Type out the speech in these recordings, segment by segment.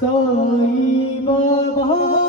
Sai Baba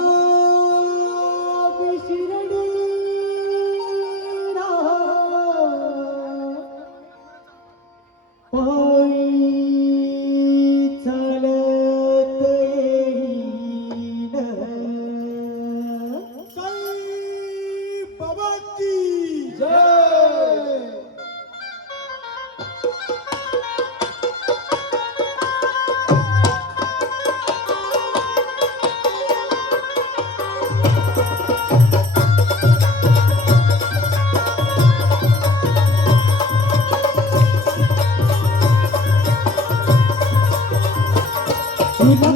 Tú la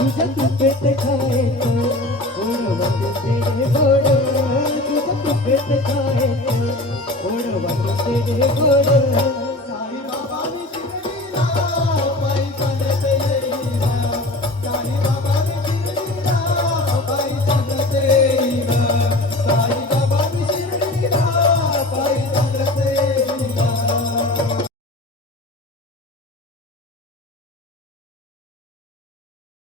तुझे तू पेट खाए तो ओड़वा तेरे गोड़ तुझे तू पेट खाए तो ओड़वा तेरे गोड़